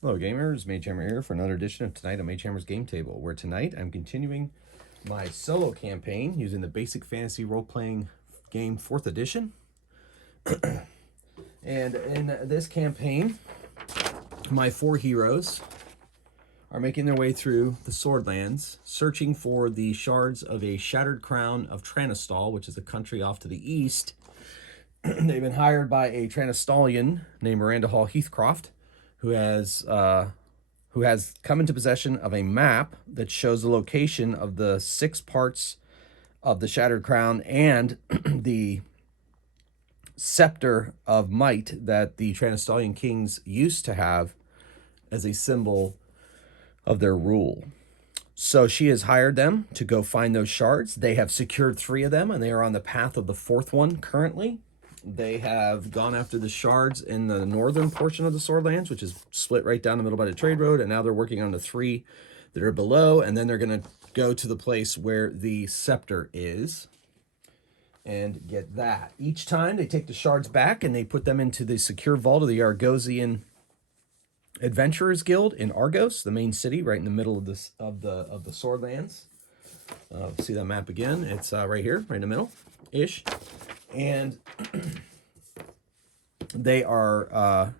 Hello gamers, Mage Hammer here for another edition of Tonight on Mage Hammer's Game Table, where tonight I'm continuing my solo campaign using the Basic Fantasy Role-Playing Game 4th Edition. And in this campaign, my four heroes are making their way through the Swordlands, searching for the shards of a shattered crown of Tranistol, which is a country off to the east. They've been hired by a Tranistolian named Miranda Hall Heathcroft, who has come into possession of a map that shows the location of the 6 parts of the Shattered Crown and the scepter of might that the Tranistolian kings used to have as a symbol of their rule. So she has hired them to go find those shards. They have secured 3 of them, and they are on the path of the 4th one currently. They have gone after the shards in the northern portion of the Swordlands, which is split right down the middle by the trade road, and now they're working on the 3 that are below, and then they're going to go to the place where the scepter is and get that. Each time they take the shards back and they put them into the secure vault of the Argosian Adventurers Guild in Argos, the main city right in the middle of this of the Swordlands. See that map again? It's right here, right in the middle ish. And they are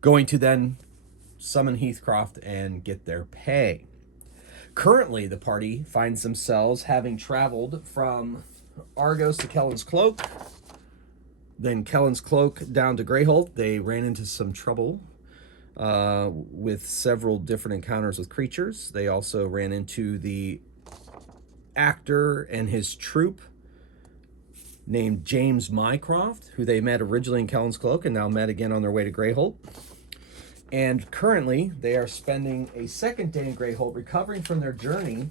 going to then summon Heathcroft and get their pay. Currently, the party finds themselves having traveled from Argos to Kellen's Cloak, then Kellen's Cloak down to Grayholt. They ran into some trouble with several different encounters with creatures. They also ran into the actor and his troupe named James Mycroft, who they met originally in Kellen's Cloak and now met again on their way to Grayholt. And currently, they are spending a second day in Grayholt recovering from their journey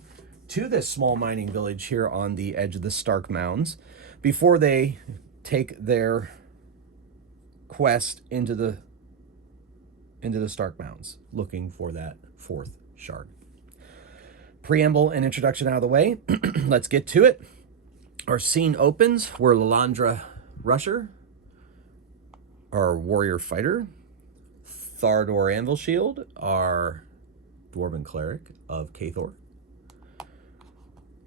to this small mining village here on the edge of the Stark Mounds before they take their quest into the Stark Mounds, looking for that 4th shard. Preamble and introduction out of the way. Let's get to it. Our scene opens where Lalandra Rusher, our warrior fighter, Thardor Anvilshield, our dwarven cleric of Cathor,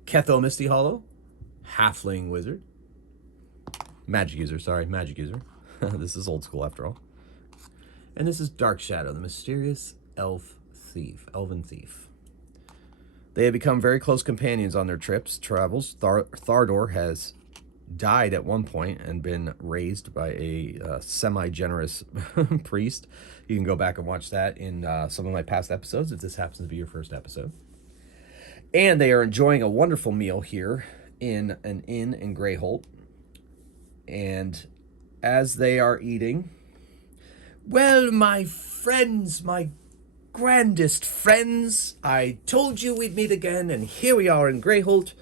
Ketho Misty Hollow, halfling wizard, magic user. This is old school after all. And this is Dark Shadow, the mysterious elven thief. They have become very close companions on their travels. Thardor has died at one point and been raised by a semi-generous priest. You can go back and watch that in some of my past episodes if this happens to be your first episode. And they are enjoying a wonderful meal here in an inn in Grayholt. And as they are eating, well, my friends, my grandest friends, I told you we'd meet again, and here we are in Grayholt.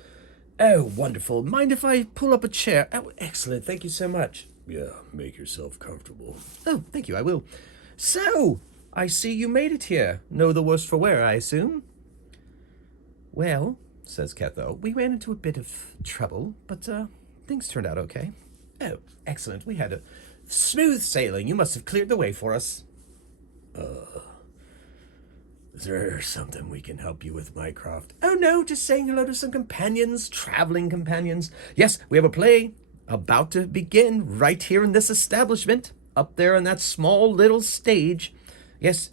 Oh, wonderful. Mind if I pull up a chair? Oh, excellent. Thank you so much. Yeah, make yourself comfortable. Oh, thank you, I will. So, I see you made it here. No the worse for wear, I assume? Well, says Ketho, we ran into a bit of trouble, but things turned out okay. Oh, excellent. We had a smooth sailing. You must have cleared the way for us. Is there something we can help you with, Mycroft? Oh, no, just saying hello to some companions, traveling companions. Yes, we have a play about to begin right here in this establishment, up there on that small little stage. Yes.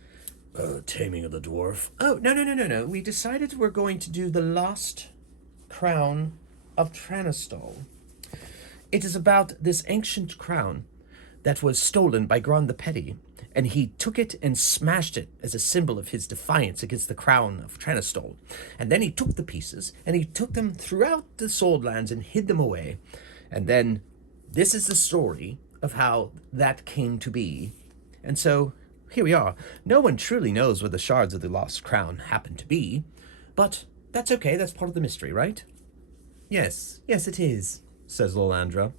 Taming of the Dwarf. Oh, no. We decided we're going to do The Lost Crown of Tranistol. It is about this ancient crown that was stolen by Gron the Petty, and he took it and smashed it as a symbol of his defiance against the crown of Tranistol. And then he took the pieces, and he took them throughout the Swordlands and hid them away. And then this is the story of how that came to be. And so here we are. No one truly knows where the shards of the lost crown happen to be, but that's okay. That's part of the mystery, right? Yes, it is, says Lalandra.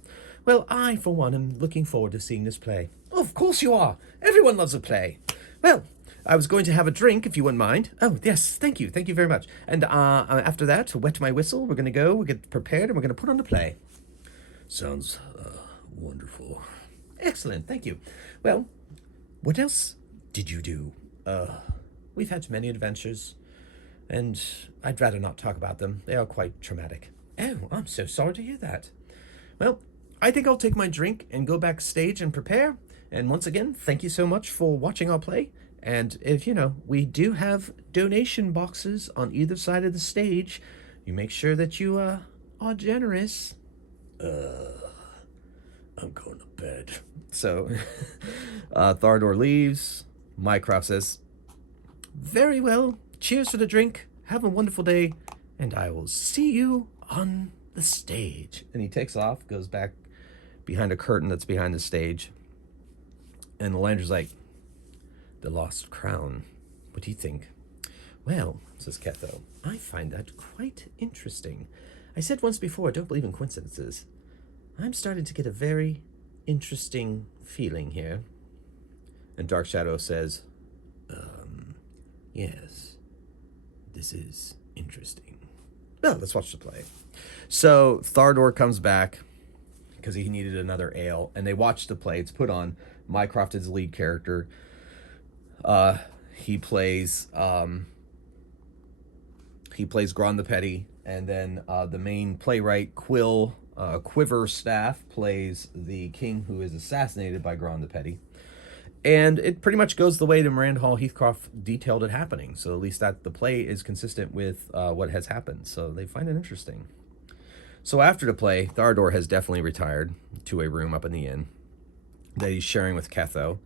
Well, I, for one, am looking forward to seeing this play. Oh, of course you are. Everyone loves a play. Well, I was going to have a drink, if you wouldn't mind. Oh, yes, thank you. Thank you very much. And after that, to wet my whistle, we're going to go, we'll get prepared, and we're going to put on the play. Sounds wonderful. Excellent, thank you. Well, what else did you do? We've had many adventures, and I'd rather not talk about them. They are quite traumatic. Oh, I'm so sorry to hear that. Well, I think I'll take my drink and go backstage and prepare. And once again, thank you so much for watching our play. And if, we do have donation boxes on either side of the stage, you make sure that you are generous. I'm going to bed. So, Thardor leaves. Mycroft says, very well. Cheers for the drink. Have a wonderful day. And I will see you on the stage. And he takes off, goes back behind a curtain that's behind the stage. And the Lander's like, the lost crown. What do you think? Well, says Ketho, I find that quite interesting. I said once before, I don't believe in coincidences. I'm starting to get a very interesting feeling here. And Dark Shadow says, yes, this is interesting. Well, let's watch the play. So Thardor comes back because he needed another ale, and they watch the play. It's put on. Mycroft is the lead character. He plays Gron the Petty, and then the main playwright, Quill Quiverstaff, plays the king who is assassinated by Gron the Petty. And it pretty much goes the way that Miranda Hall Heathcroft detailed it happening. So at least that the play is consistent with what has happened. So they find it interesting. So after the play, Thardor has definitely retired to a room up in the inn that he's sharing with Ketho.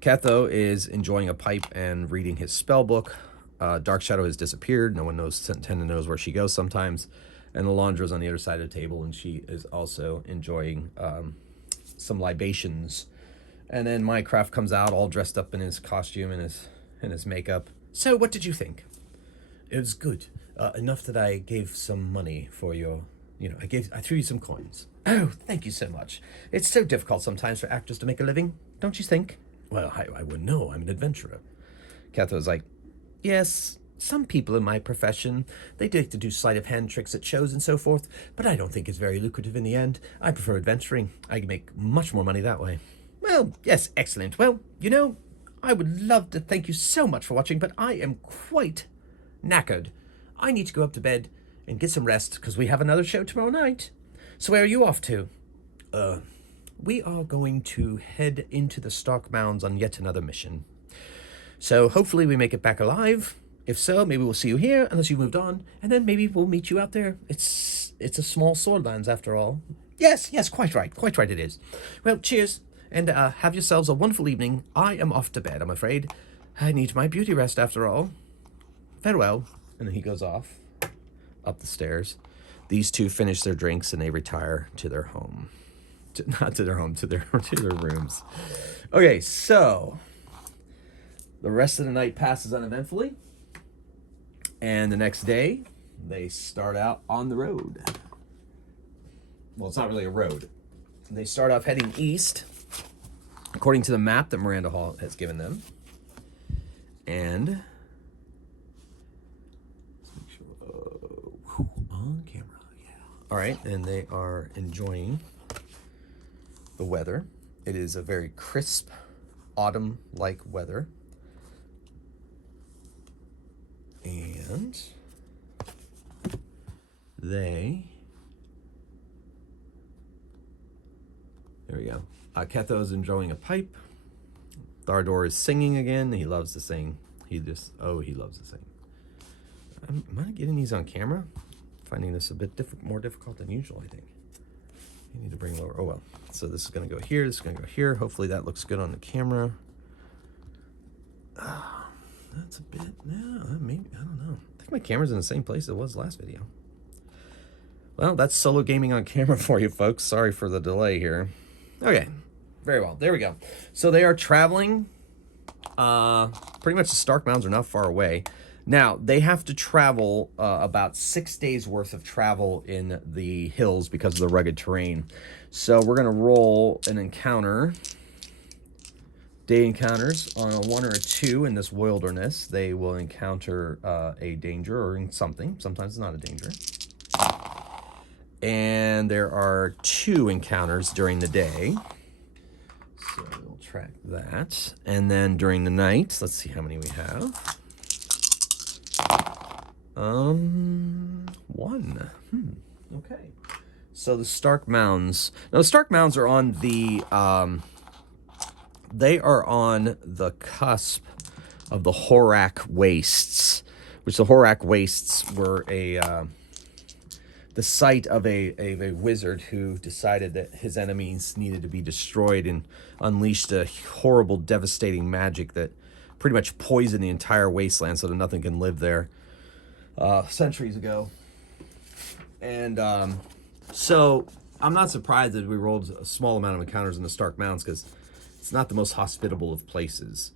Ketho is enjoying a pipe and reading his spell book. Dark Shadow has disappeared. No one knows where she goes sometimes. And Alondra's on the other side of the table, and she is also enjoying some libations. And then Mycroft comes out all dressed up in his costume and his makeup. So what did you think? It was good. Enough that I gave some money for your, I threw you some coins. Oh, thank you so much. It's so difficult sometimes for actors to make a living, don't you think? Well, I wouldn't know. I'm an adventurer. Catho's like, yes, some people in my profession, they like to do sleight of hand tricks at shows and so forth, but I don't think it's very lucrative in the end. I prefer adventuring. I can make much more money that way. Well, yes, excellent. Well, I would love to thank you so much for watching, but I am quite knackered. I need to go up to bed and get some rest because we have another show tomorrow night. So where are you off to? We are going to head into the Stark Mounds on yet another mission. So hopefully we make it back alive. If so, maybe we'll see you here, unless you moved on, and then maybe we'll meet you out there. It's a small swordlands after all. Yes, quite right it is. Well, cheers, and have yourselves a wonderful evening. I am off to bed, I'm afraid. I need my beauty rest after all. Farewell. And then he goes off, up the stairs. These two finish their drinks and they retire to their home. Not to their home, to their rooms. Okay, so the rest of the night passes uneventfully. And the next day, they start out on the road. Well, it's not really a road. They start off heading east, according to the map that Miranda Hall has given them. And let's make sure, on camera, yeah. All right, and they are enjoying the weather. It is a very crisp, autumn-like weather. And there we go. Ketho is enjoying a pipe. Thardor is singing again. He loves to sing. He loves to sing. Am I getting these on camera? Finding this a bit more difficult than usual, I think. You need to bring lower. Oh, well. So this is going to go here. This is going to go here. Hopefully that looks good on the camera. That's a bit, maybe, I don't know. I think my camera's in the same place it was last video. Well, that's solo gaming on camera for you folks. Sorry for the delay here. Okay, very well. There we go. So they are traveling. Pretty much the Stark Mounds are not far away. Now, they have to travel about 6 days worth of travel in the hills because of the rugged terrain. So we're going to roll an encounter. Day encounters on a 1 or a 2 in this wilderness. They will encounter a danger or something. Sometimes it's not a danger. And there are 2 encounters during the day. So we'll subtract that. And then during the night, let's see how many we have. 1. Okay. So the Stark Mounds. Now the Stark Mounds are on the they are on the cusp of the Horak Wastes, which the Horak Wastes were the site of a wizard who decided that his enemies needed to be destroyed and unleashed a horrible, devastating magic that pretty much poisoned the entire wasteland so that nothing can live there centuries ago. And so I'm not surprised that we rolled a small amount of encounters in the Stark Mounds because it's not the most hospitable of places.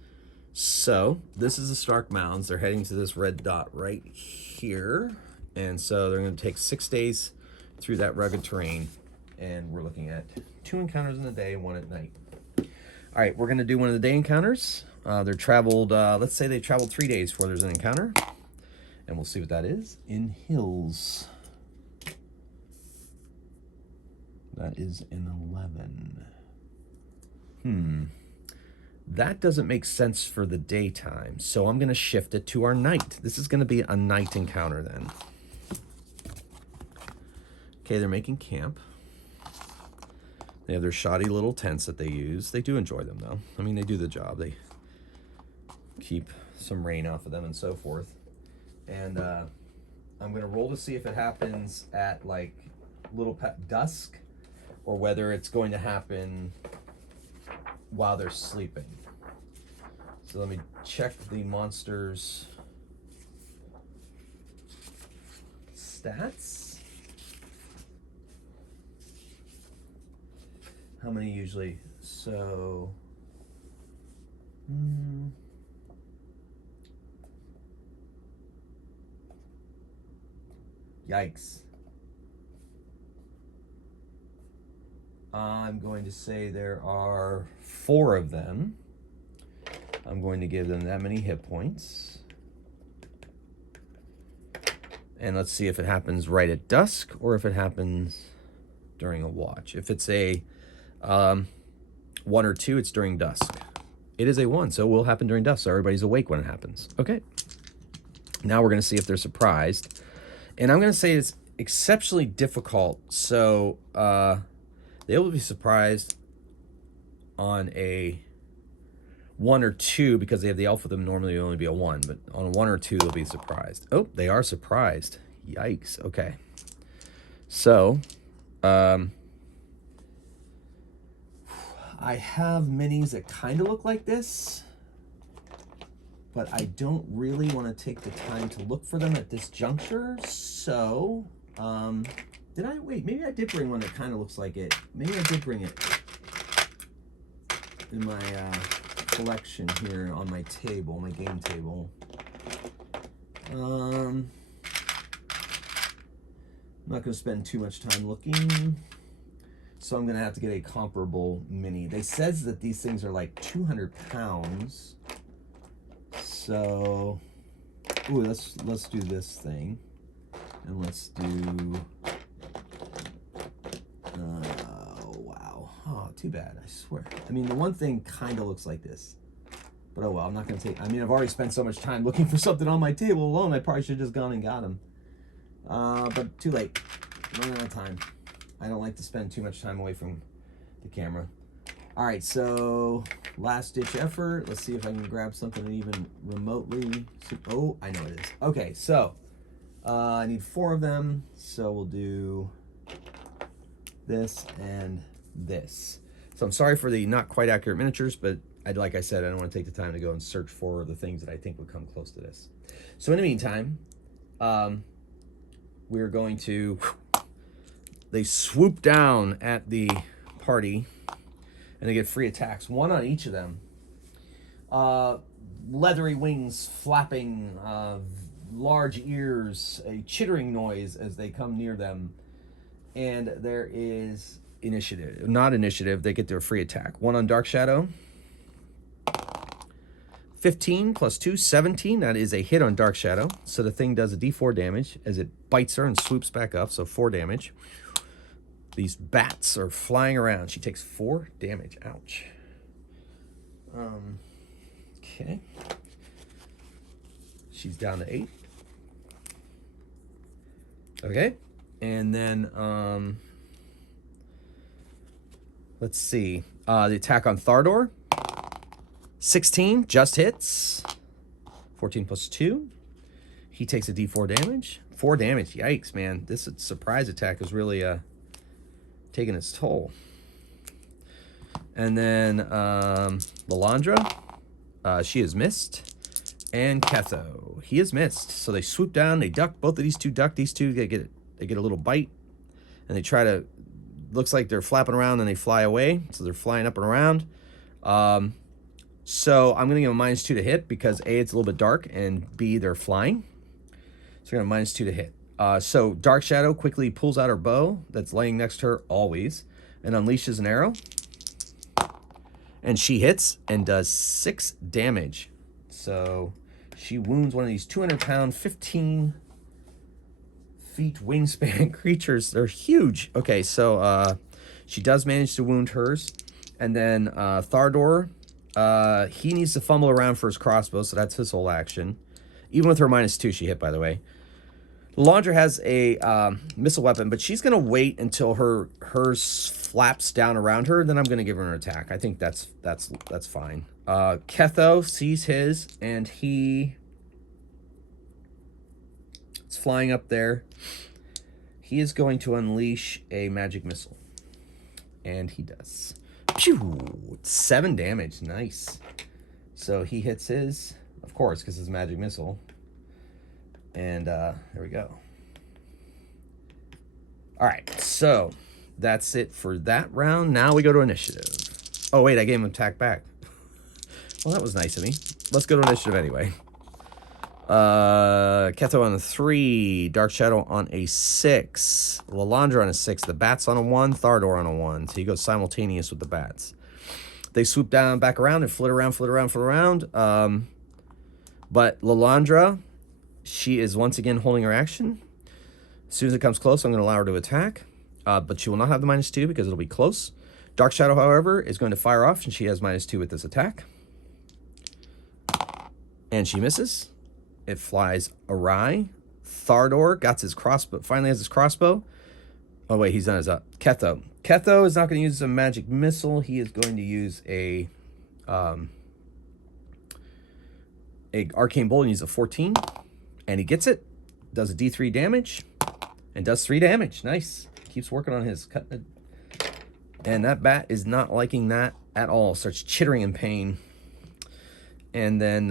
So this is the Stark Mounds. They're heading to this red dot right here. And so they're going to take 6 days through that rugged terrain. And we're looking at 2 encounters in the day and 1 at night. All right, we're going to do one of the day encounters. They're traveled, let's say they traveled 3 days before there's an encounter. And we'll see what that is in hills. That is an 11. That doesn't make sense for the daytime, so I'm going to shift it to our night. This is going to be a night encounter then. Okay, they're making camp. They have their shoddy little tents that they use. They do enjoy them, though. I mean, they do the job. They keep some rain off of them and so forth. And I'm going to roll to see if it happens at, like, dusk, or whether it's going to happen while they're sleeping. So let me check the monster's stats. How many usually? So yikes. I'm going to say there are 4 of them. I'm going to give them that many hit points. And let's see if it happens right at dusk or if it happens during a watch. If it's a 1 or 2, it's during dusk. It is a 1, so it will happen during dusk, so everybody's awake when it happens. Okay. Now we're going to see if they're surprised. And I'm going to say it's exceptionally difficult, so they will be surprised on a 1 or 2 because they have the elf with them. Normally it would only be a 1, but on a 1 or 2 they'll be surprised. Oh, they are surprised. Yikes. Okay. So, I have minis that kind of look like this, but I don't really want to take the time to look for them at this juncture. So, did I? Wait, maybe I did bring one that kind of looks like it. Maybe I did bring it in my collection here on my table, my game table. I'm not going to spend too much time looking, so I'm going to have to get a comparable mini. They says that these things are like 200 pounds. So, ooh, let's do this thing, and let's do. Wow. Oh, too bad. I swear. I mean, the one thing kind of looks like this, but oh well. I'm not going to take. I mean, I've already spent so much time looking for something on my table alone. I probably should have just gone and got them. But too late. Running out of time. I don't like to spend too much time away from the camera. All right, so last ditch effort. Let's see if I can grab something that even remotely. Oh, I know it is. Okay, so I need 4 of them. So we'll do this and this. So I'm sorry for the not quite accurate miniatures, but like I said, I don't want to take the time to go and search for the things that I think would come close to this. So in the meantime, we're going to. They swoop down at the party, and they get free attacks, 1 on each of them. Leathery wings flapping, large ears, a chittering noise as they come near them. And there is initiative. Not initiative, they get their free attack. 1 on Dark Shadow. 15 plus 2, 17. That is a hit on Dark Shadow. So the thing does a d4 damage as it bites her and swoops back up, so 4 damage. These bats are flying around. She takes 4 damage. Ouch. Okay. She's down to 8. Okay. And then, let's see. The attack on Thardor. 16, just hits. 14 plus 2. He takes a d4 damage. 4 damage. Yikes, man. This surprise attack is really taking its toll. And then Lalandra, she is missed. And Ketho, he is missed. So they swoop down, they duck. Both of these two duck. These two, they get a little bite. And they try to, looks like they're flapping around and they fly away. So they're flying up and around. So I'm going to give them -2 to hit because A, it's a little bit dark, and B, they're flying. So we're going to -2 to hit. So Dark Shadow quickly pulls out her bow that's laying next to her always and unleashes an arrow. And she hits and does 6 damage. So she wounds one of these 200-pound, 15 feet wingspan creatures. They're huge. Okay, so she does manage to wound hers. And then Thardor, he needs to fumble around for his crossbow, so that's his whole action. Even with her -2, she hit, by the way. Laundra has a missile weapon, but she's going to wait until hers flaps down around her. Then I'm going to give her an attack. I think that's fine. Ketho sees his, and he is flying up there. He is going to unleash a magic missile, and he does. Pew! 7 damage. Nice. So he hits his, of course, because it's a magic missile. And there we go. All right, so that's it for that round. Now we go to initiative. Oh, wait, I gave him an attack back. Well, that was nice of me. Let's go to initiative anyway. Ketho on a 3. Dark Shadow on a 6. Lalandra on a 6. The bats on a 1. Thardor on a 1. So he goes simultaneous with the bats. They swoop down, back around, and flit around. But Lalandra, she is once again holding her action. As soon as it comes close, I'm going to allow her to attack. But she will not have the -2 because it'll be close. Dark Shadow, however, is going to fire off, and she has -2 with this attack. And she misses. It flies awry. Thardor got his crossbow, finally has his crossbow. Oh, wait, he's done his Ketho. Ketho is not going to use a magic missile. He is going to use a arcane bolt and use a 14. And he gets it. Does a d3 damage. And does 3 damage. Nice. Keeps working on his cutting it. And that bat is not liking that at all. Starts chittering in pain. And then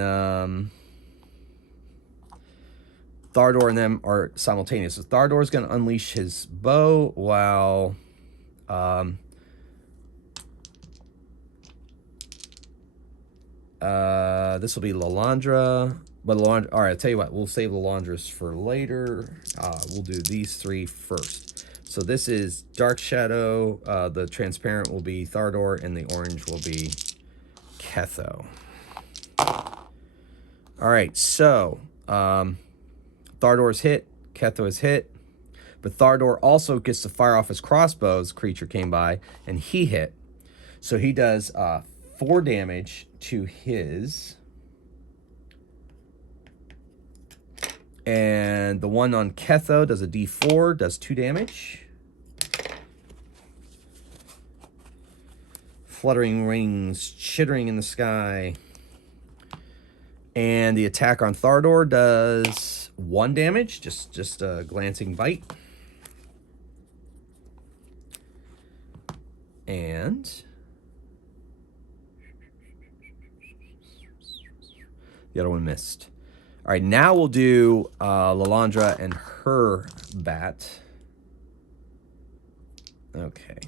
Thardor and them are simultaneous. So Thardor is going to unleash his bow while this will be Lalandra. But Lalandra, all right, I'll tell you what, we'll save Lalandra's for later. We'll do these 3 first. So this is Dark Shadow. The transparent will be Thardor, and the orange will be Ketho. All right, so Thardor's hit, Ketho is hit, but Thardor also gets to fire off his crossbows. Creature came by, and he hit. So he does 4 damage to his. And the one on Ketho does a d4, does 2 damage. Fluttering wings, chittering in the sky. And the attack on Thardor does 1 damage, just a glancing bite. And the other one missed. All right, now we'll do Lalandra and her bat. Okay.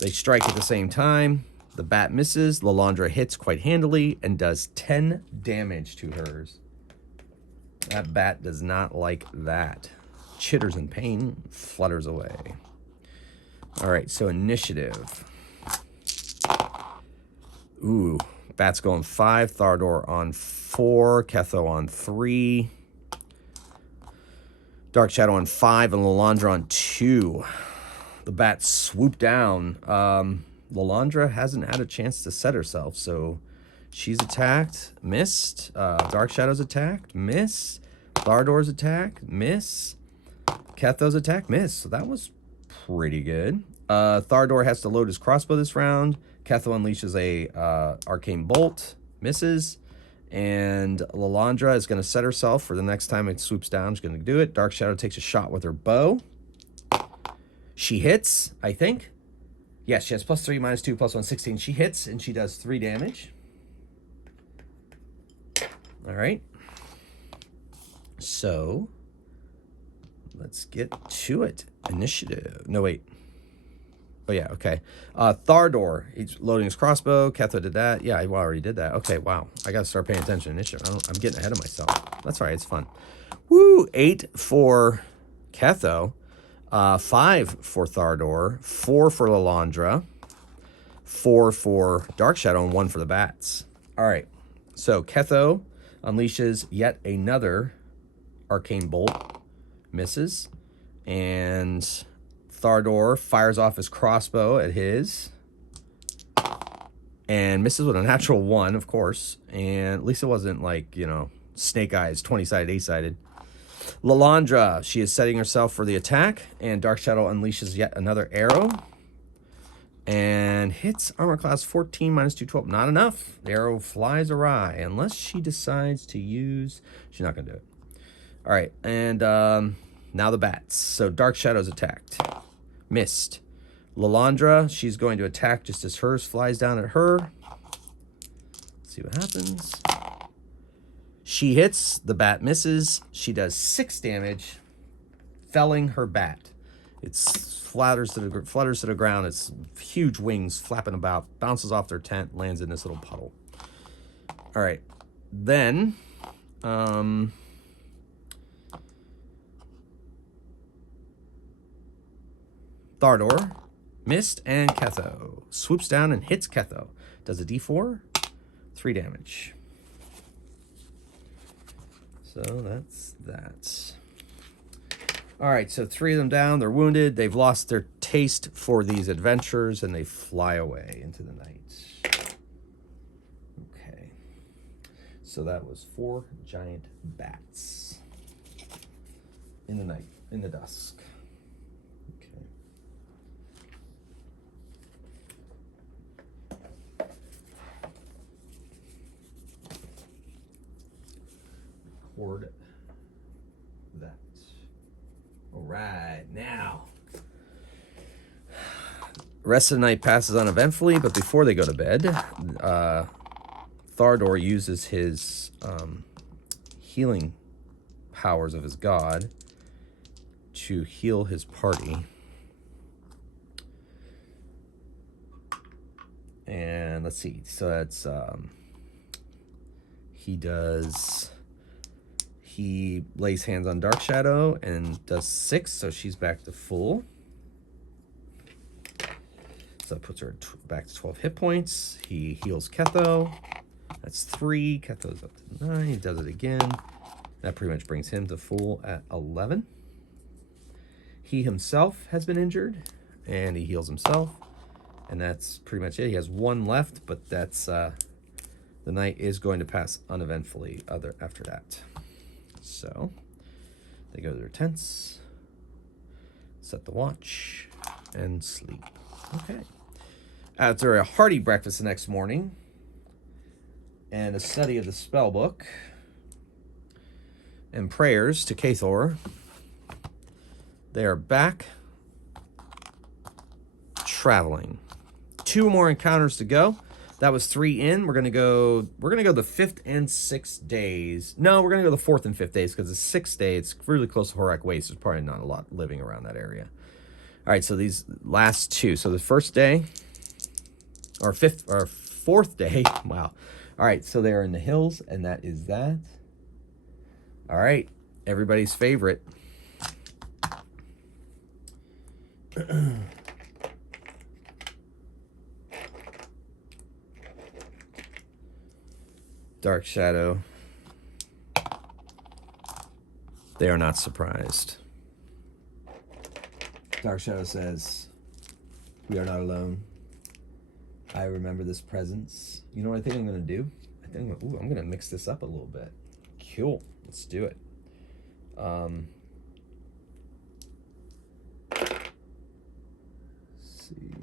They strike at the same time. The bat misses. Lalandra hits quite handily and does 10 damage to hers. That bat does not like that. Chitters in pain, flutters away. All right, so initiative. Ooh, bat's going 5. Thardor on 4. Ketho on 3. Dark Shadow on 5 and Lalandra on 2. The bats swoop down. Lalandra hasn't had a chance to set herself, so she's attacked, missed. Dark Shadow's attacked, miss. Thardor's attack, miss. Ketho's attack, miss. So that was pretty good. Thardor has to load his crossbow this round. Ketho unleashes a arcane bolt, misses. And Lalandra is going to set herself for the next time it swoops down. She's going to do it. Dark Shadow takes a shot with her bow. She hits, I think. Yes, she has +3, -2, +1, 16. She hits, and she does 3 damage. All right. So, let's get to it. Initiative. No, wait. Oh, yeah, okay. Thardor, he's loading his crossbow. Ketho did that. Yeah, I already did that. Okay, wow. I got to start paying attention to initiative. I'm getting ahead of myself. That's all right. It's fun. Woo! 8 for Ketho. 5 for Thardor. 4 for Lalandra. 4 for Dark Shadow, and 1 for the bats. All right. So, Ketho unleashes yet another arcane bolt. Misses. And Thardor fires off his crossbow at his and misses with a natural 1, of course. And at least it wasn't like, you know, snake eyes, 20-sided, 8-sided. Lalandra, she is setting herself for the attack, and Dark Shadow unleashes yet another arrow and hits armor class 14, -2, 12. Not enough. The arrow flies awry unless she decides to use. She's not going to do it. All right, and now the bats. So Dark Shadow's attacked. Missed. Lalandra, she's going to attack just as hers flies down at her. Let's see what happens. She hits. The bat misses. She does 6 damage, felling her bat. It flutters to the ground. It's huge wings flapping about, bounces off their tent, lands in this little puddle. All right. Then, Thardor, missed, and Ketho swoops down and hits Ketho. Does a d4, 3 damage. So that's that. All right, so 3 of them down. They're wounded. They've lost their taste for these adventures, and they fly away into the night. Okay. So that was 4 giant bats in the night, in the dusk. Record that. All right, now. Rest of the night passes uneventfully, but before they go to bed, Thardor uses his healing powers of his god to heal his party. And let's see. So that's he lays hands on Dark Shadow and does 6, so she's back to full. So that puts her back to 12 hit points. He heals Ketho. That's 3. Ketho's up to 9. He does it again. That pretty much brings him to full at 11. He himself has been injured, and he heals himself. And that's pretty much it. He has 1 left, but that's the night is going to pass uneventfully after that. So they go to their tents, set the watch, and sleep. Okay. After a hearty breakfast the next morning and a study of the spell book and prayers to Cathor, they are back traveling. 2 more encounters to go. That was 3 in. We're gonna go the 5th and 6th days. No, we're gonna go the 4th and 5th days, because the 6th day, it's really close to Horak Waste. There's probably not a lot living around that area. All right, so these last 2. So the first day, or 4th day, wow. All right, so they're in the hills, and that is that. All right, everybody's favorite. Dark Shadow. They are not surprised. Dark Shadow says, "We are not alone. I remember this presence. You know what I think I'm going to do? I'm going to mix this up a little bit. Cool. Let's do it. Let's see.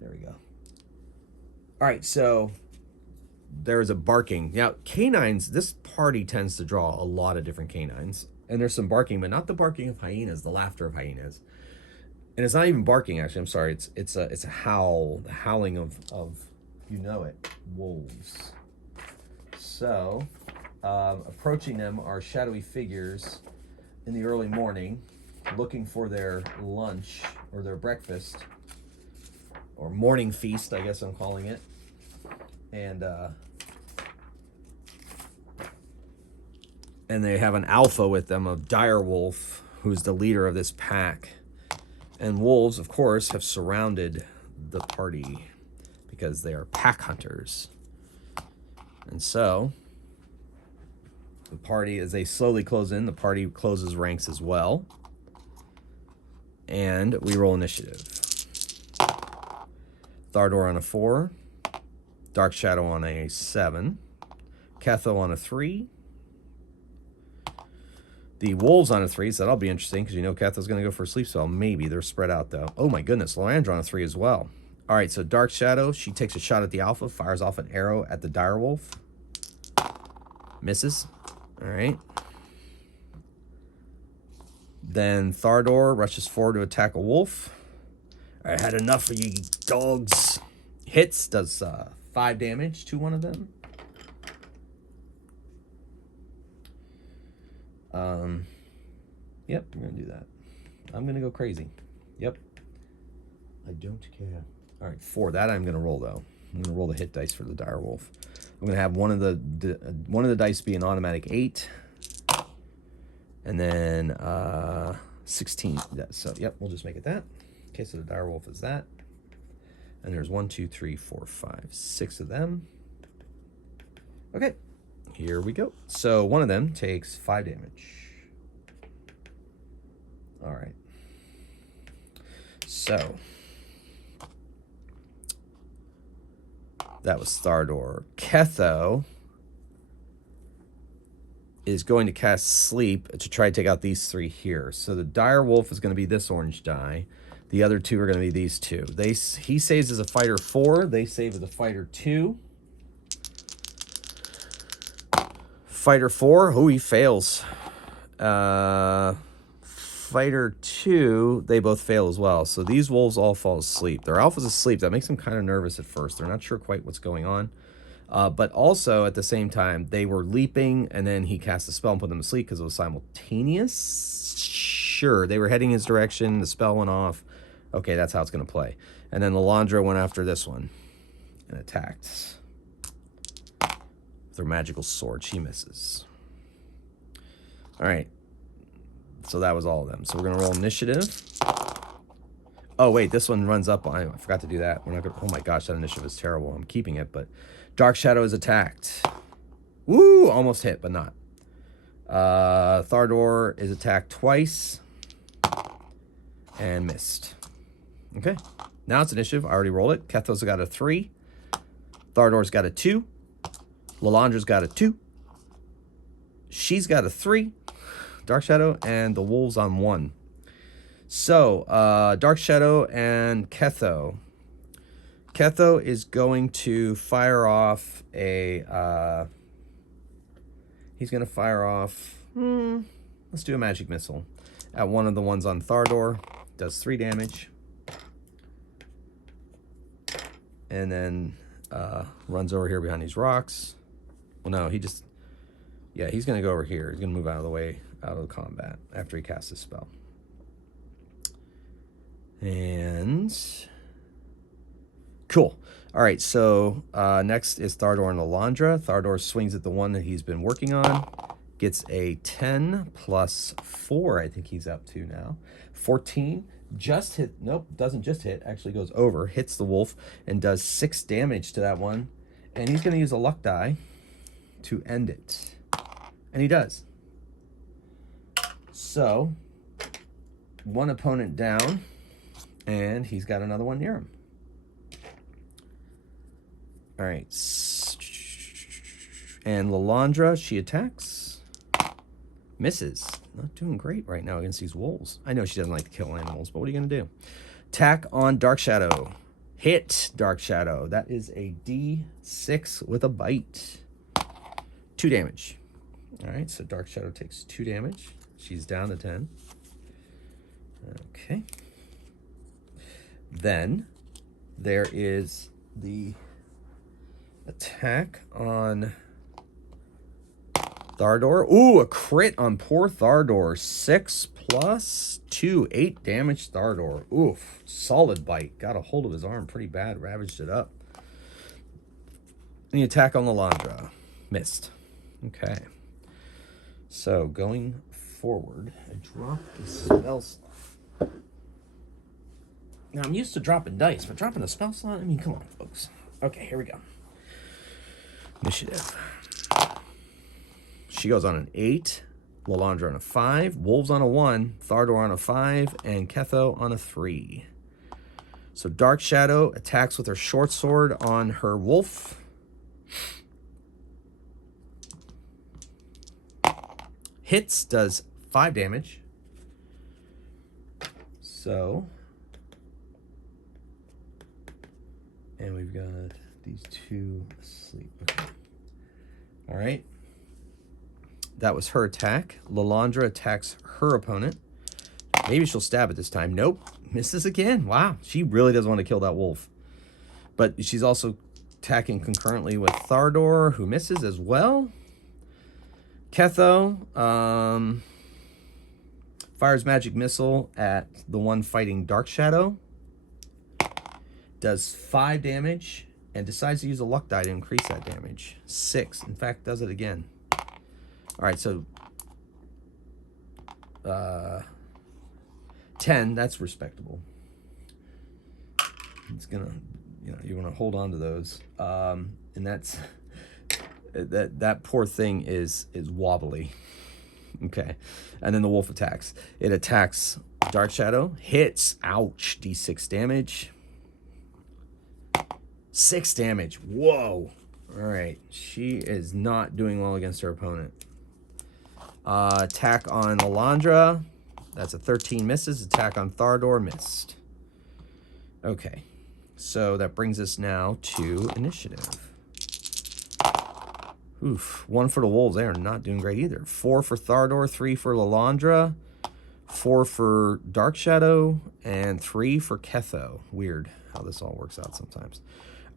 There we go. All right, so there's a barking. Now, canines, this party tends to draw a lot of different canines. And there's some barking, but not the barking of hyenas, the laughter of hyenas. And it's not even barking, actually. I'm sorry. It's a howl, the howling of you know it, wolves. So, approaching them are shadowy figures in the early morning, looking for their lunch or their breakfast, or morning feast, I guess I'm calling it. And they have an alpha with them, a dire wolf, who's the leader of this pack. And wolves, of course, have surrounded the party because they are pack hunters. And so, the party, as they slowly close in, the party closes ranks as well. And we roll initiative. Thardor on a 4. Dark Shadow on a 7. Ketho on a 3. The wolves on a 3, so that'll be interesting because you know Ketho's going to go for a sleep spell. Maybe. They're spread out, though. Oh, my goodness. Loandra on a 3 as well. All right, so Dark Shadow, she takes a shot at the alpha, fires off an arrow at the dire wolf. Misses. All right. Then Thardor rushes forward to attack a wolf. I had enough of you dogs. Hits, does 5 damage to one of them. Yep, I'm going to do that. I'm going to go crazy. Yep. I don't care. All right, 4. That I'm going to roll, though. I'm going to roll the hit dice for the dire wolf. I'm going to have one of the dice be an automatic 8. And then 16. So, yep, we'll just make it that. Okay, so the dire wolf is that. And there's 1, 2, 3, 4, 5, 6 of them. Okay, here we go. So one of them takes 5 damage. All right. So that was Thardor. Ketho is going to cast Sleep to try to take out these 3 here. So the dire wolf is going to be this orange die. The other 2 are going to be these 2. He saves as a fighter 4. They save as a fighter 2. Fighter 4. Oh, he fails. Fighter 2, they both fail as well. So these wolves all fall asleep. Their alpha's asleep. That makes them kind of nervous at first. They're not sure quite what's going on. But also, at the same time, they were leaping, and then he cast a spell and put them to sleep because it was simultaneous. Sure, they were heading his direction. The spell went off. Okay, that's how it's going to play. And then Lalandra went after this one and attacked with her magical sword. She misses. All right. So that was all of them. So we're going to roll initiative. Oh, wait, this one runs up. I forgot to do that. We're not gonna, oh, my gosh, that initiative is terrible. I'm keeping it, but Dark Shadow is attacked. Woo! Almost hit, but not. Thardor is attacked twice and missed. Okay, now it's initiative. I already rolled it. Ketho's got a 3. Thardor's got a 2. Lalandra's got a 2. She's got a 3. Dark Shadow, and the wolves on 1. So, Dark Shadow and Ketho. Ketho is going to fire off a... he's going to fire off... let's do a magic missile at one of the ones on Thardor. Does 3 damage. And then runs over here behind these rocks. Well, no, he just... yeah, he's going to go over here. He's going to move out of the way, out of the combat after he casts his spell. And cool. All right, so next is Thardor and Lalandra. Thardor swings at the one that he's been working on. Gets a 10 plus 4, I think he's up to now. 14. Just hit. Nope, doesn't just hit. Actually goes over. Hits the wolf and does 6 damage to that one. And he's going to use a luck die to end it. And he does. So, one opponent down. And he's got another one near him. All right. And Lalandra, she attacks. Misses. Not doing great right now against these wolves. I know she doesn't like to kill animals, but what are you going to do? Attack on Dark Shadow. Hit Dark Shadow. That is a D6 with a bite. 2 damage. All right, so Dark Shadow takes 2 damage. She's down to 10. Okay. Then there is the attack on Thardor. Ooh, a crit on poor Thardor. 6 plus 2, 8 damage Thardor. Oof, solid bite. Got a hold of his arm pretty bad. Ravaged it up. And the attack on Lalandra. Missed. Okay. So going forward, I drop the spell slot. Now I'm used to dropping dice, but dropping a spell slot? I mean, come on, folks. Okay, here we go. Initiative. She goes on an 8, Lalandra on a 5, Wolves on a 1, Thardor on a 5, and Ketho on a 3. So Dark Shadow attacks with her short sword on her wolf. Hits, does 5 damage. So, and we've got these 2 asleep. Okay. All right. That was her attack. Lalandra attacks her opponent. Maybe she'll stab it this time. Nope. Misses again. Wow. She really doesn't want to kill that wolf. But she's also attacking concurrently with Thardor, who misses as well. Ketho fires magic missile at the one fighting Dark Shadow. Does 5 damage and decides to use a luck die to increase that damage. 6. In fact, does it again. All right, so 10, that's respectable. It's gonna, you want to hold on to those. And that's that poor thing is wobbly. Okay, and then the wolf attacks. It attacks Dark Shadow, hits. Ouch! D6 damage. 6 damage. Whoa! All right, she is not doing well against her opponent. Attack on Lalandra. That's a 13, misses. Attack on Thardor, missed. Okay, so that brings us now to initiative. Oof, 1 for the wolves. They are not doing great either. 4 for Thardor, 3 for Lalandra, 4 for Dark Shadow, and 3 for Ketho. Weird how this all works out sometimes.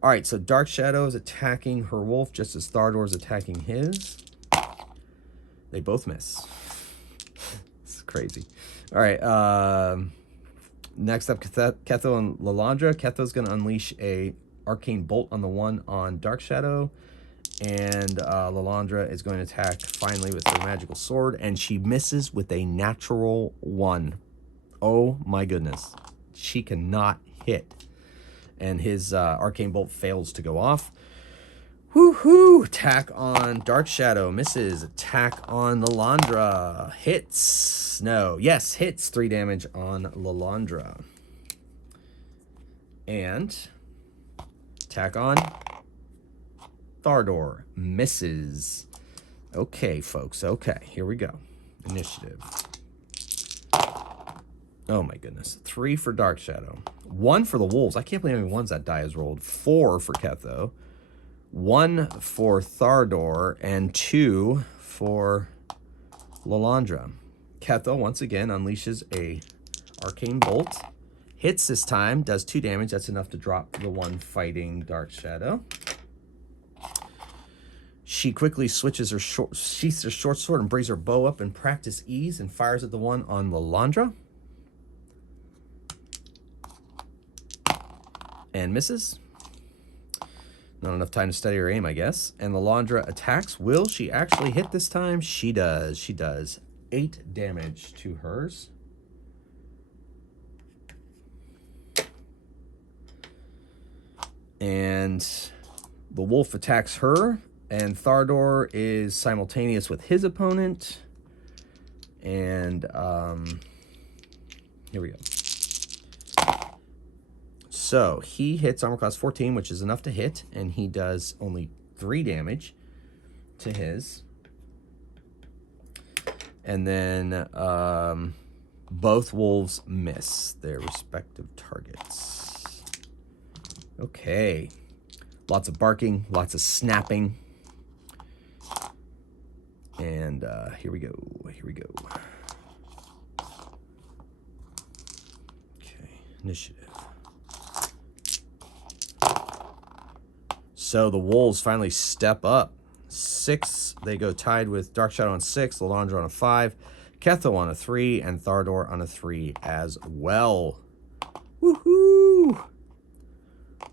All right, so Dark Shadow is attacking her wolf just as Thardor is attacking his. They both miss. It's crazy. All right, next up, Ketho and Lalandra. Ketho's going to unleash a arcane bolt on the one on Dark Shadow. And Lalandra is going to attack finally with her magical sword. And she misses with a natural 1. Oh my goodness. She cannot hit. And his arcane bolt fails to go off. Woohoo! Attack on Dark Shadow. Misses. Attack on Lalandra. Hits. No. Yes, hits. 3 damage on Lalandra. And attack on Thardor. Misses. Okay, folks. Okay, here we go. Initiative. Oh my goodness. 3 for Dark Shadow. 1 for the wolves. I can't believe how many ones that die has rolled. 4 for Ketho. 1 for Thardor. And 2 for Lalandra. Ketho, once again, unleashes a arcane bolt. Hits this time. Does 2 damage. That's enough to drop the one fighting Dark Shadow. She quickly switches her sheaths her short sword and brings her bow up in practice ease and fires at the one on Lalandra. And misses. Not enough time to study her aim, I guess. And Lalandra attacks. Will she actually hit this time? She does. She does. 8 damage to hers. And the wolf attacks her. And Thardor is simultaneous with his opponent. And here we go. So he hits armor class 14, which is enough to hit, and he does only 3 damage to his. And then both wolves miss their respective targets. Okay. Lots of barking, lots of snapping. And here we go. Here we go. Okay, initiative. So the wolves finally step up. 6, they go tied with Dark Shadow on 6, Lalandra on a 5, Ketho on a 3, and Thardor on a 3 as well. Woohoo!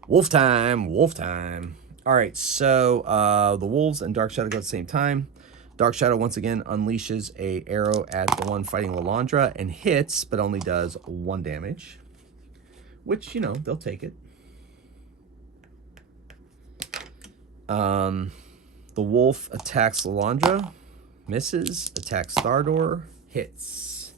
Wolf time, wolf time. All right, so the wolves and Dark Shadow go at the same time. Dark Shadow once again unleashes a arrow at the one fighting Lalandra and hits, but only does 1 damage. Which, you know, they'll take it. The wolf attacks Lalandra, misses, attacks Thardor, hits.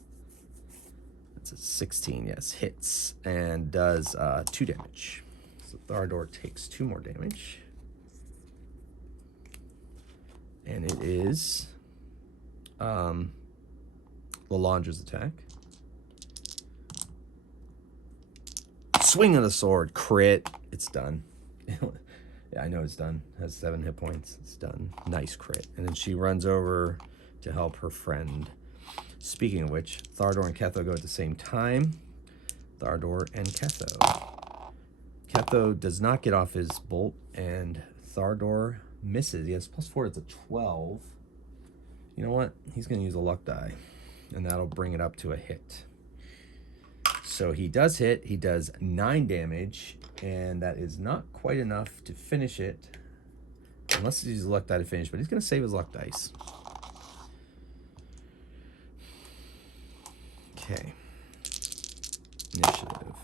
That's a 16, yes, hits, and does 2 damage. So Thardor takes 2 more damage. And it is Lalandra's attack. Swing of the sword, crit, it's done. Yeah, I know it's done. Has 7 hit points. It's done. Nice crit. And then she runs over to help her friend. Speaking of which, Thardor and Ketho go at the same time. Thardor and Ketho. Ketho does not get off his bolt, and Thardor misses. He has +4. It's a 12. You know what? He's going to use a luck die, and that'll bring it up to a hit. So he does hit. He does 9 damage, and that is not quite enough to finish it, unless he uses a luck die to finish, but he's going to save his luck dice. Okay. Initiative.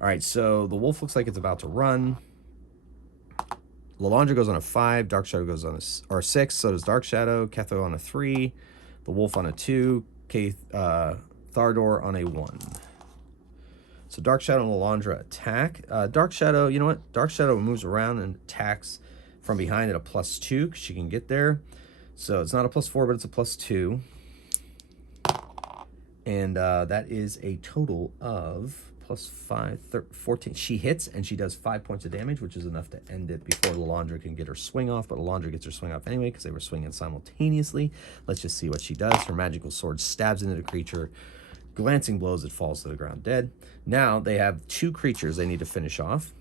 All right, so the wolf looks like it's about to run. Lalandra goes on a 5. Dark Shadow goes on a 6. So does Dark Shadow. Ketho on a 3. The wolf on a 2. Thardor on a 1. So Dark Shadow and Lalandra attack. Dark Shadow, you know what? Dark Shadow moves around and attacks from behind at a +2 because she can get there. So it's not a +4, but it's a +2. And that is a total of +5, 14. She hits, and she does 5 points of damage, which is enough to end it before Lalandra can get her swing off. But Lalandra gets her swing off anyway because they were swinging simultaneously. Let's just see what she does. Her magical sword stabs into the creature. Glancing blows, it falls to the ground dead. Now they have 2 creatures they need to finish off.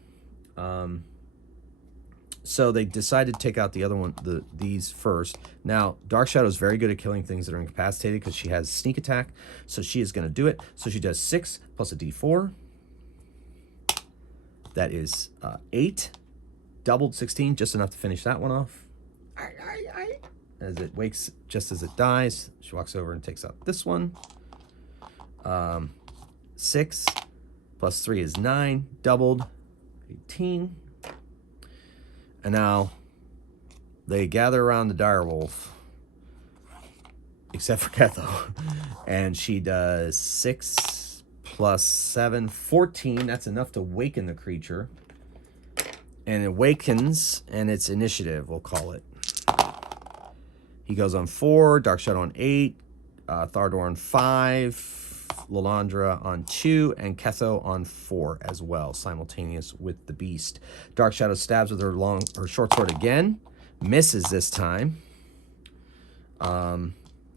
So they decided to take out the other one, these first. Now, Dark Shadow is very good at killing things that are incapacitated because she has sneak attack. So she is going to do it. So she does 6 plus a d4. That is 8. Doubled 16, just enough to finish that one off. As it wakes, just as it dies, she walks over and takes out this one. 6 plus 3 is 9. Doubled, 18. And now they gather around the direwolf, except for Ketho. And she does 6 plus 7, 14. That's enough to waken the creature. And it awakens, and it's initiative, we'll call it. He goes on 4, Dark Shadow on 8, Thardor on 5, Lalandra on 2, and Ketho on 4 as well, simultaneous with the beast. Dark Shadow stabs with her short sword again, misses this time.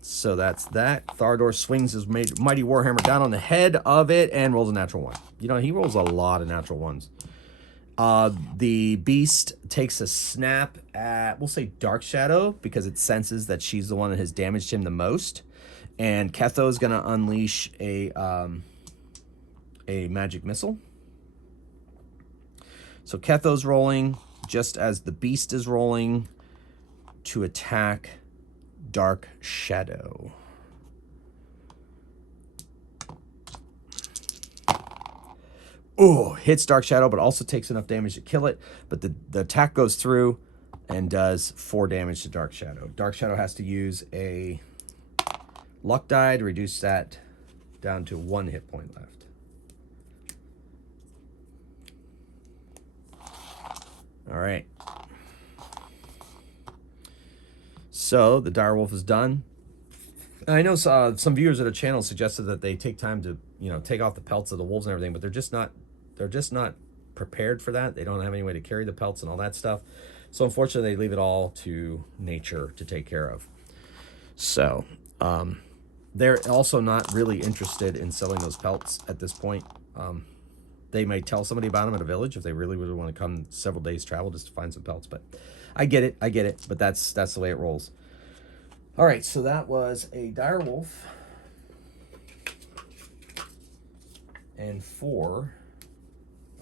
So that's that. Thardor swings his mighty warhammer down on the head of it and rolls a natural 1. You know, he rolls a lot of natural 1s. The beast takes a snap at, we'll say, Dark Shadow, because it senses that she's the one that has damaged him the most. And Ketho is going to unleash a magic missile. So Ketho's rolling just as the beast is rolling to attack Dark Shadow. Oh, hits Dark Shadow, but also takes enough damage to kill it. But the attack goes through and does 4 damage to Dark Shadow. Dark Shadow has to use a luck die to reduce that down to 1 hit point left. All right. So the direwolf is done. I know some viewers of the channel suggested that they take time to, take off the pelts of the wolves and everything, but they're just not prepared for that. They don't have any way to carry the pelts and all that stuff. So unfortunately, they leave it all to nature to take care of. So they're also not really interested in selling those pelts at this point. They may tell somebody about them at a village if they really would want to come several days travel just to find some pelts. But I get it. But that's the way it rolls. All right, so that was a direwolf and 4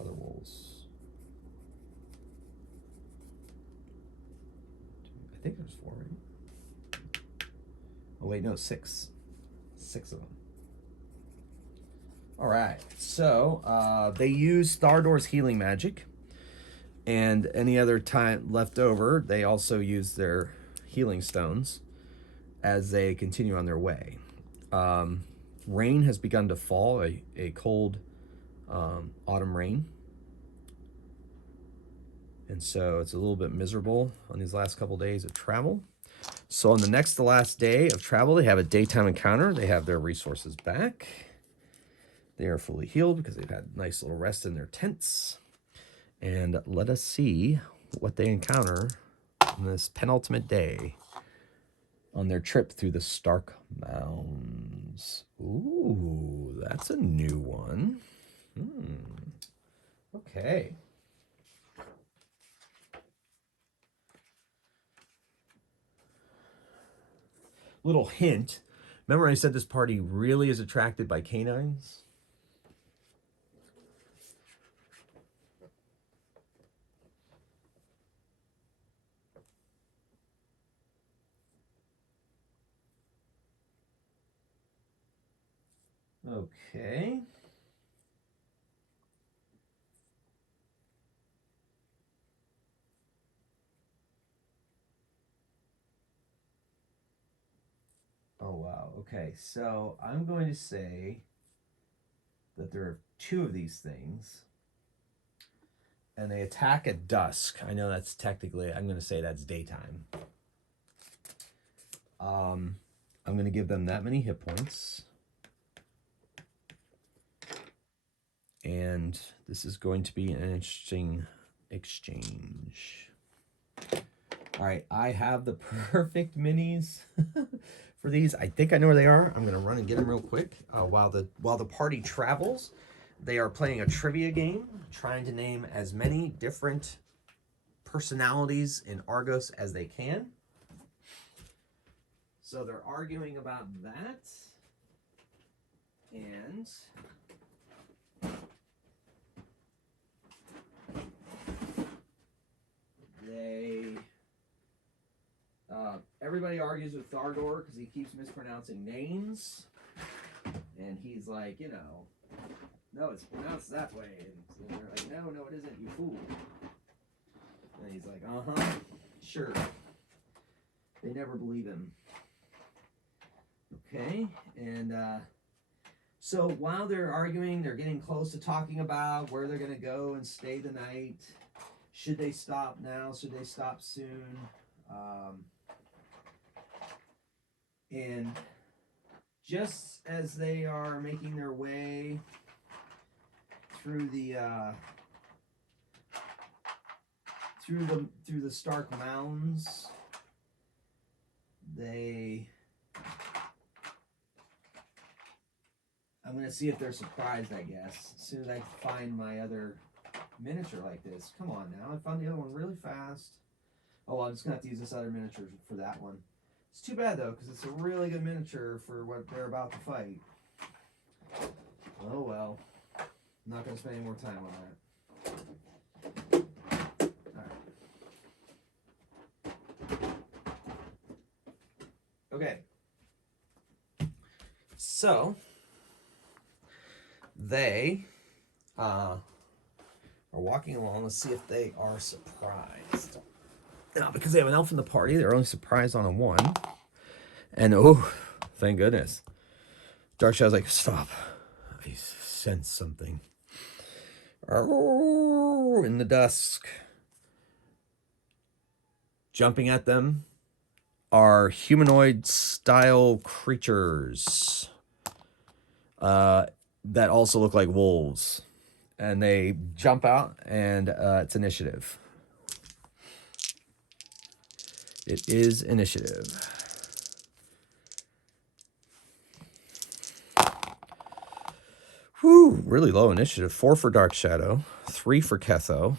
other wolves. I think there's 4, right? Oh wait, no, 6. 6 of them. All right, so they use Thardor's healing magic, and any other time left over, they also use their healing stones as they continue on their way. Rain has begun to fall, a cold autumn rain. And so it's a little bit miserable on these last couple days of travel. So on the last day of travel, they have a daytime encounter. They have their resources back. They are fully healed because they've had a nice little rest in their tents. And let us see what they encounter on this penultimate day on their trip through the Stark Mounds. Ooh, that's a new one. Okay. Little hint. Remember I said this party really is attracted by canines? Okay. Oh, wow. Okay, so I'm going to say that there are 2 of these things, and they attack at dusk. I know that's technically, I'm going to say that's daytime. I'm going to give them that many hit points. And this is going to be an interesting exchange. All right, I have the perfect minis for these. I think I know where they are. I'm going to run and get them real quick. While the party travels, they are playing a trivia game, trying to name as many different personalities in Argos as they can. So they're arguing about that. And everybody argues with Thardor because he keeps mispronouncing names. And he's like, no, it's pronounced that way. And they're like, no, it isn't, you fool. And he's like, sure. They never believe him. Okay, and so while they're arguing, they're getting close to talking about where they're going to go and stay the night. Should they stop now? Should they stop soon? And just as they are making their way through the Stark Mounds, I'm going to see if they're surprised, I guess, as soon as I find my other miniature like this. Come on now, I found the other one really fast. Oh, well, I'm just going to have to use this other miniature for that one. It's too bad, though, because it's a really good miniature for what they're about to fight. Oh, well. I'm not going to spend any more time on that. All right. Okay. So they are walking along. Let's see if they are surprised. Now, because they have an elf in the party, they're only surprised on a 1. And oh, thank goodness. Dark Shadow's like, stop. I sense something. In the dusk, Jumping at them are humanoid-style creatures that also look like wolves. And they jump out, and it's initiative. It is initiative. Whew, really low initiative. 4 for Dark Shadow, 3 for Ketho.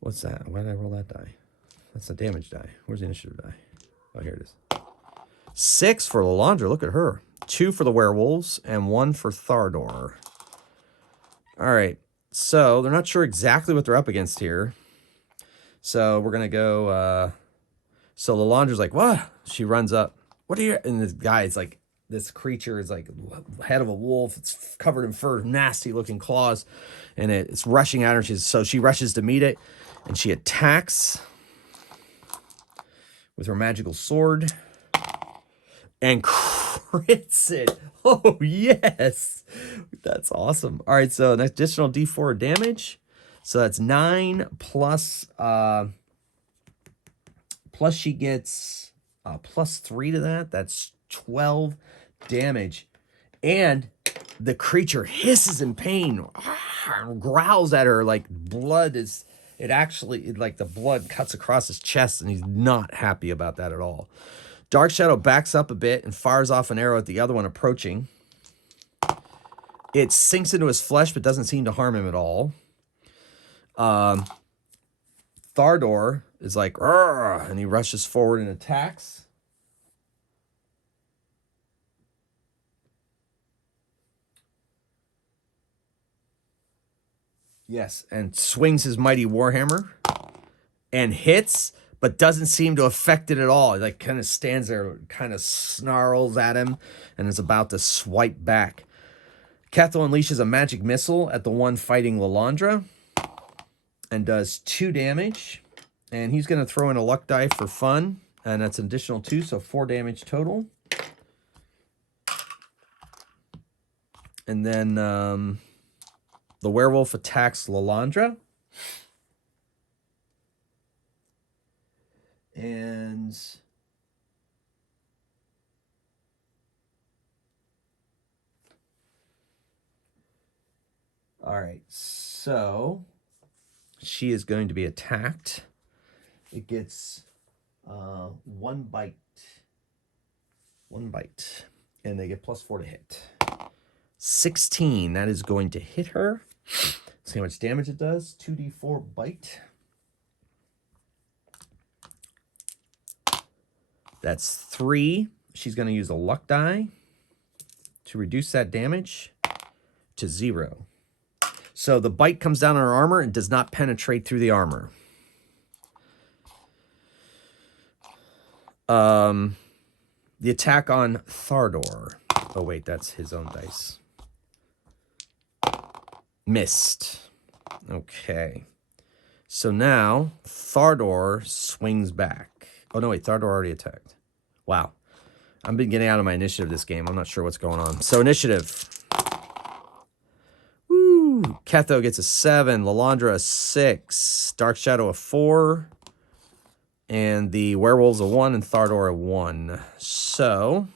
What's that? Why did I roll that die? That's a damage die. Where's the initiative die? Oh, here it is. 6 for Lalandra. Look at her. 2 for the werewolves and 1 for Thardor. All right. So they're not sure exactly what they're up against here. So we're going to go. So Lalandra's like, what? She runs up. What are you? And this guy's like, this creature is like head of a wolf. It's covered in fur, nasty looking claws. And it's rushing at her. So she rushes to meet it. And she attacks with her magical sword. And crits it. Oh, yes. That's awesome. All right, so an additional d4 damage. So that's 9 plus she gets plus 3 to that. That's 12 damage. And the creature hisses in pain, growls at her like blood is... like the blood cuts across his chest, and he's not happy about that at all. Dark Shadow backs up a bit and fires off an arrow at the other one approaching. It sinks into his flesh, but doesn't seem to harm him at all. Thardor is like, "Argh," and he rushes forward and attacks. Yes, and swings his mighty warhammer and hits, but doesn't seem to affect it at all. He like kind of stands there, kind of snarls at him, and is about to swipe back. Ketho unleashes a magic missile at the one fighting Lalandra and does 2 damage. And he's going to throw in a luck die for fun, and that's an additional 2, so 4 damage total. And then the werewolf attacks Lalandra. And all right, so she is going to be attacked. It gets 1 bite. 1 bite. And they get plus 4 to hit. 16, that is going to hit her. See how much damage it does. 2d4 bite. That's 3. She's going to use a luck die to reduce that damage to 0. So the bite comes down on her armor and does not penetrate through the armor. The attack on Thardor. Oh, wait, that's his own dice. Missed. Okay. So now Thardor swings back. Oh, no, wait, Thardor already attacked. Wow. I've been getting out of my initiative this game. I'm not sure what's going on. So initiative. Woo! Ketho gets a 7. Lalandra a 6. Dark Shadow a 4. And the werewolves a 1 and Thardor a 1. So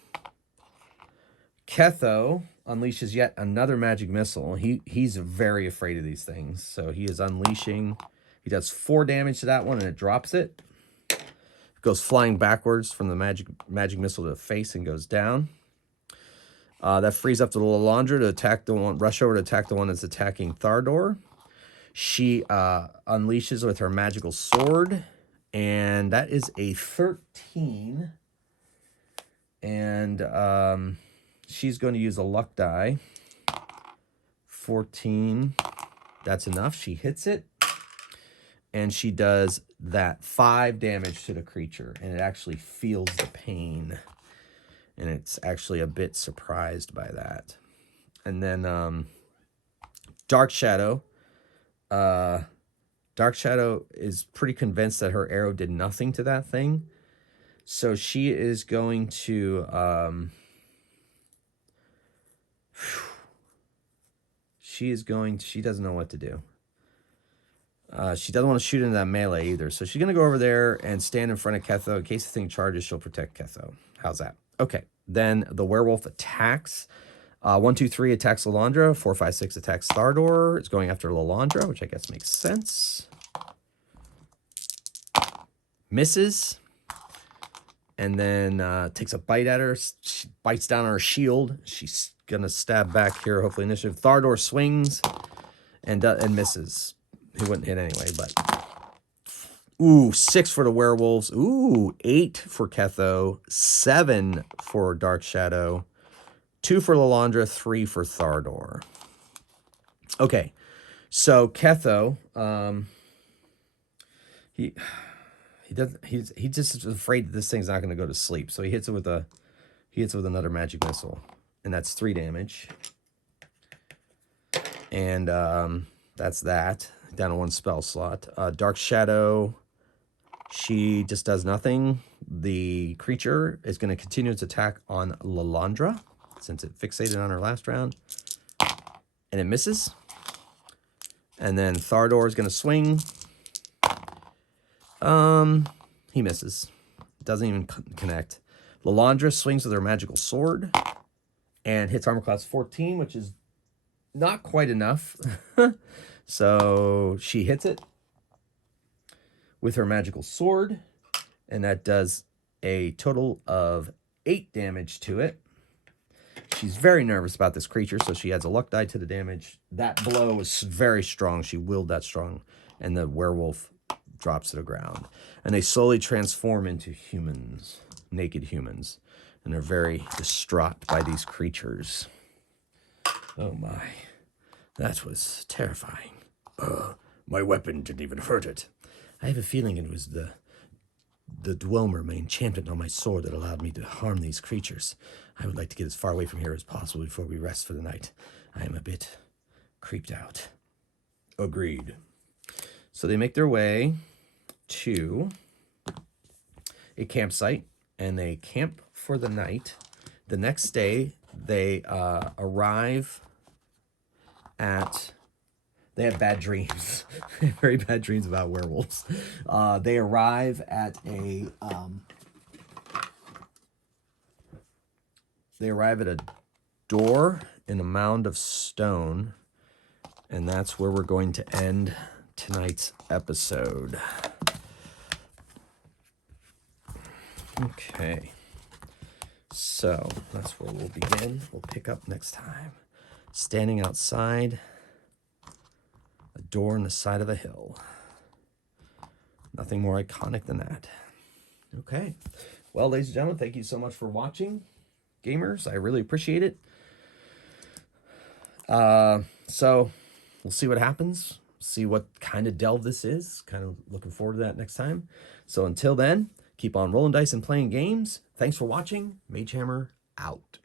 Ketho unleashes yet another magic missile. He's very afraid of these things. So he is unleashing. He does 4 damage to that one, and it drops it. Goes flying backwards from the magic missile to the face and goes down. That frees up the Lalandra to attack the one, rush over to attack the one that's attacking Thardor. She unleashes with her magical sword, and that is a 13. And she's going to use a luck die. 14. That's enough. She hits it. And she does that 5 damage to the creature. And it actually feels the pain. And it's actually a bit surprised by that. And then Dark Shadow. Dark Shadow is pretty convinced that her arrow did nothing to that thing. So she is going to... she doesn't know what to do. She doesn't want to shoot into that melee either. So she's going to go over there and stand in front of Ketho. In case the thing charges, she'll protect Ketho. How's that? Okay. Then the werewolf attacks. 1, 2, 3 attacks Lalandra. 4, 5, 6 attacks Thardor. It's going after Lalandra, which I guess makes sense. Misses. And then takes a bite at her. She bites down on her shield. She's going to stab back here, hopefully initiative. Thardor swings and misses. He wouldn't hit anyway, but... Ooh, 6 for the werewolves. Ooh, 8 for Ketho. 7 for Dark Shadow. 2 for Lalandra. 3 for Thardor. Okay, so Ketho, he's just afraid that this thing's not going to go to sleep. So he hits it with another magic missile, and that's 3 damage. And that's that. Down to 1 spell slot. Dark Shadow, she just does nothing. The creature is going to continue its attack on Lalandra, since it fixated on her last round. And it misses. And then Thardor is going to swing. He misses. Doesn't even connect. Lalandra swings with her magical sword and hits armor class 14, which is not quite enough. So she hits it with her magical sword, and that does a total of 8 damage to it. She's very nervous about this creature, so she adds a luck die to the damage. That blow was very strong. She willed that strong, and the werewolf drops to the ground. And they slowly transform into humans, naked humans, and they're very distraught by these creatures. Oh my, that was terrifying. My weapon didn't even hurt it. I have a feeling it was the Dwemer, my enchantment on my sword, that allowed me to harm these creatures. I would like to get as far away from here as possible before we rest for the night. I am a bit creeped out. Agreed. So they make their way to a campsite, and they camp for the night. The next day, they arrive at... They have bad dreams. Very bad dreams about werewolves. They arrive at a... They arrive at a door in a mound of stone, and that's where we're going to end tonight's episode. Okay, so that's where we'll begin. We'll pick up next time. Standing outside a door in the side of a hill. Nothing more iconic than that. Okay, well, ladies and gentlemen, thank you so much for watching. Gamers, I really appreciate it. So we'll see what happens. See what kind of delve this is. Kind of looking forward to that next time. So until then, keep on rolling dice and playing games. Thanks for watching. Mage Hammer out.